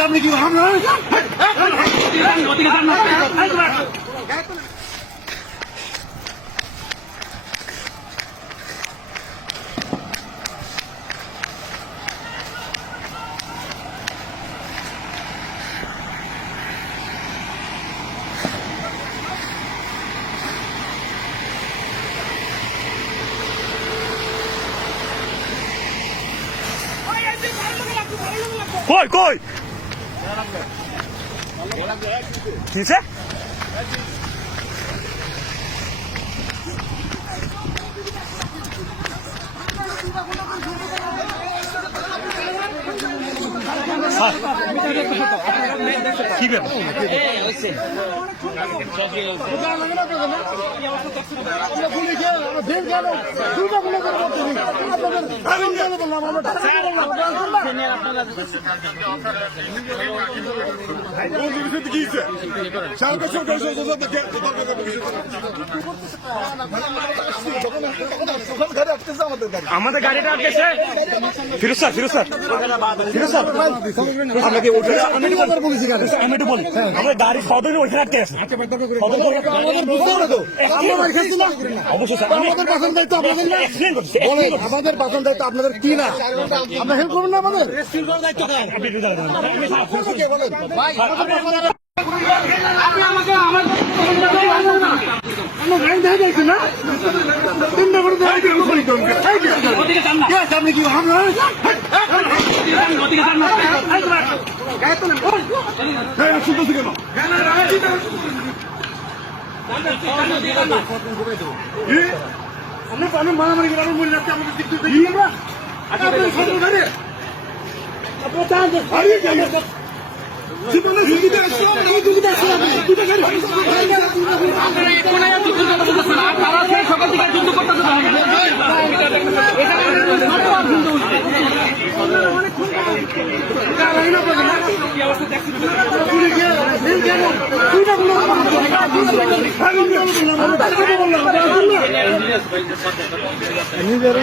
আপনি কি কই কই কিছে কি ব্যাপার আমাদের গাড়িটা আটকেছে ফিরোজ স্যার আপনাকে আমি একটু বলি আমাদের গাড়ি সদরে ওইখানে আটকে আছে অবশ্যই স্যার আমাদের বাসন দায়িত্ব আমাদের বাসন দায়িত্ব আপনাদের কি না আপনার হেল্প করবেন না আমাদের আপনি আমাকে আমার না আপনি কি আমি মারামারি করে মূল্য আমাদের দিক জীবনে জীবিত সকাল থেকে যুদ্ধ করতেছে নিজের